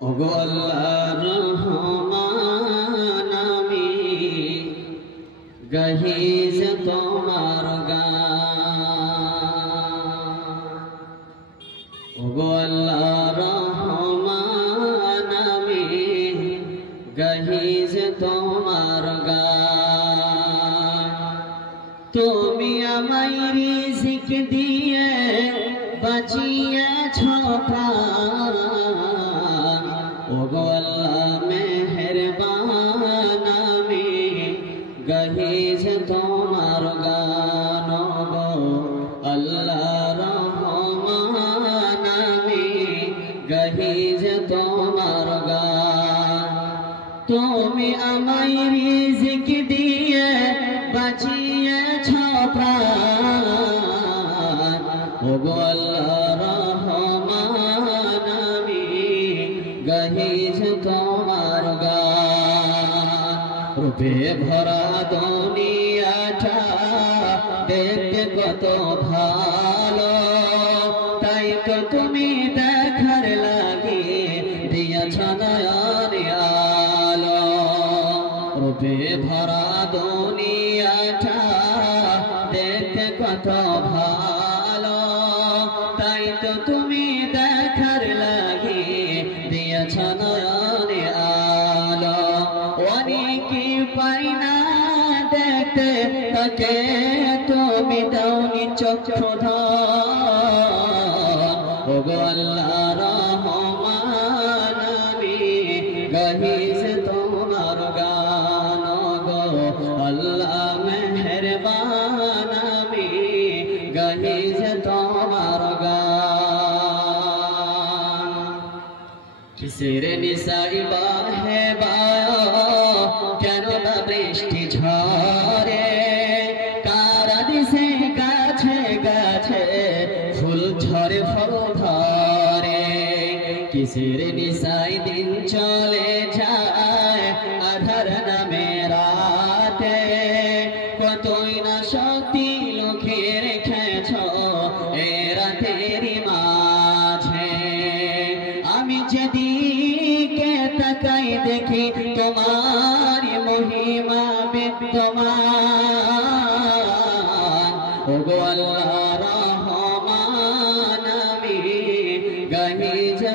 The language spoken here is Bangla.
ওগো আল্লাহ রহমান আমি গাহি যে তোমার গান। ওগো আল্লাহ রহমান আমি গাহি যে তোমার গান। তুমি আমায় রিজিক দিয়ে বাঁচিয়েছ প্রাণ। ওগো আল্লাহ মেহেরবান আমি গাহি যে তোমার গান। ওগো আল্লাহ রহমান আমি গাহি যে তোমার গান। তুমি আমায় রিজিক দিয়ে বাঁচিয়েছ প্রাণ। ওগো আল্লাহ রহমান আমি গাহি যে তোমার গান। রূপে ভরা দুনিয়াটা দেখতে কত ভালো, তাই তো তুমি দেখার লাগি দিয়েছ নয়ন আলো। রূপে ভরা দুনিয়াটা দেখতে কত ভালো, তাই তো তুমি দেখার লাগি দিয়েছ নয়ন আলো। অনেকে পাই না দেখতে তাকে তুমি দাওনি চক্ষুধন। ওগো আল্লাহ রহমান আমি গাহি যে তোমার গান। ওগো আল্লাহ মেহেরবান আমি গাহি যে তোমার গান। কিসের নিশাই বাহে বায়ো কেন না বৃষ্টি ঝরে, কারা দিশে গাছে গাছে ফুল ঝরে ফল ধরে। কিসের নিশাই দিন চলে যায় আধার নামে রাতে, কতই না শক্তি লুকিয়ে রেখেছ এ রাতেরই মাঝে। আমি যেদিকে তাকাই দেখি তোমার মহিমা বিদ্যমান। ওগো আল্লাহ রহমান আমি গাহি যে